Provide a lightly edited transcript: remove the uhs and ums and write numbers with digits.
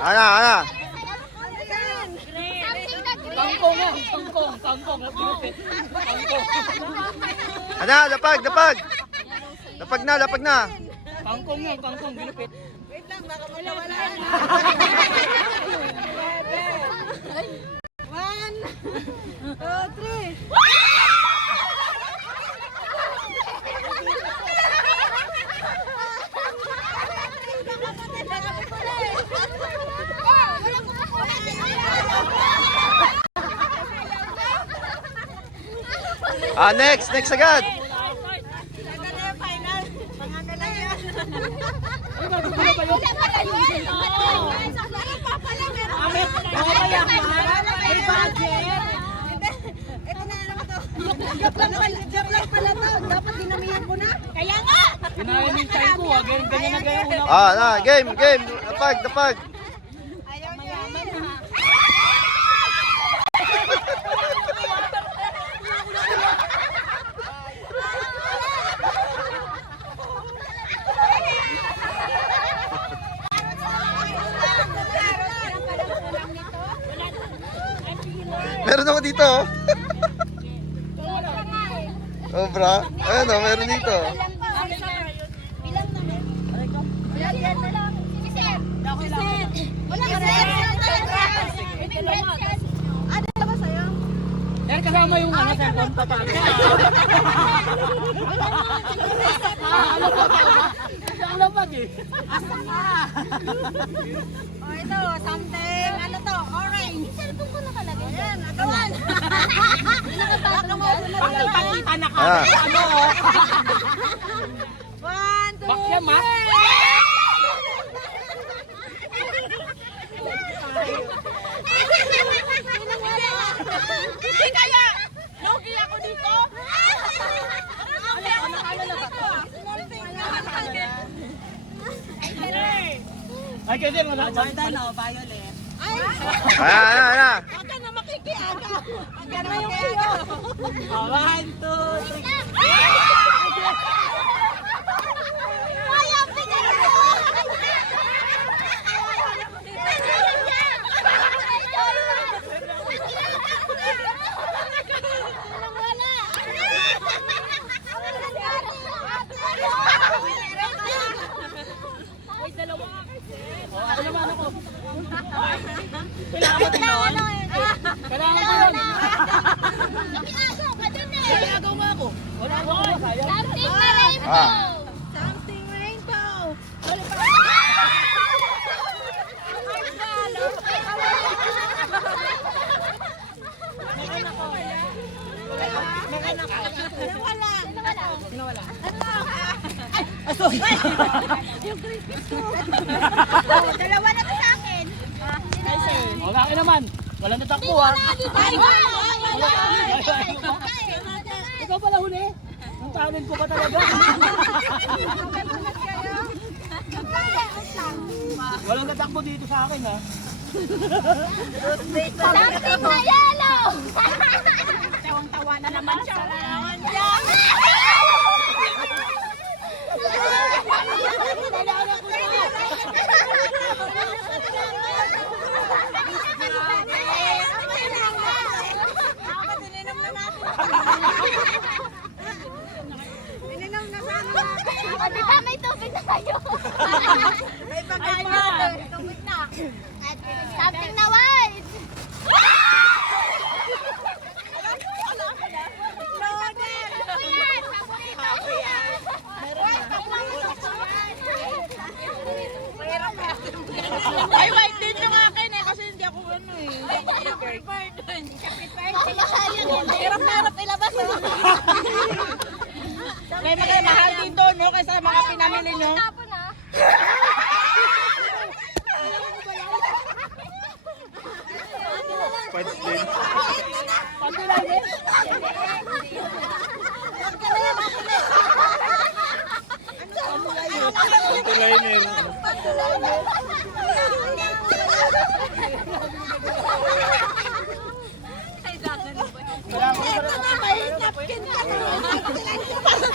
Ana. Kangkong. Ana, lapag. Lapag na. Kangkong, ginupit. Wait lang, baka mawala. 1, 2, 3. Next agad. Joke lang pala to. Dapat dinamihan ko na. Kaya nga! Ginaya yung time ko, ganyan na gaya una. Game. Lapag. Ayaw niya. Meron ako dito. Oh, bra. Ayun oh, meron dito. Yan kasama yung cellphone pa tayo. Ang lapag eh. Oh, ito, something, ano to, orange. Cellphone ko nakalagay. Ayan, agawan. Pagkita na ka. Ah. Ano? 1, 2, 3. Bakya, ma? Hindi kaya! Logi ako dito! Ay, kasi wala. Jordan o, violet. Ay! Ana. Huwag ka na makikiaga! Huwag ka na makikiaga! 1, 2, 3. Ayaw, pinag Ako naman ako. Kailangan ko yun. Kailangan ko yun. Kailangan mo ako. Wala ako. Something na rainbow! Something rainbow! Dalawa na to sa akin. Wala ka naman. Wala na takbo ha. Ikaw pala huli. Ang talent ko pa talaga. Walang natakbo dito sa akin ha. Something na yellow! Tawang-tawa na naman siya. Ininom na sana. Di ba may tubig na kayo? May pagkain natin. Tubig na. Something na white! Ay, white din yung akin eh. Kasi hindi ako ano eh. Hindi siya prepared. Hindi siya prepared. Hirap-hirap ilabas oh. May mga mahal dito no? Kaysa mga pinamili nyo. Tapon na. Punch din. Pantulainer. May napkin ka na.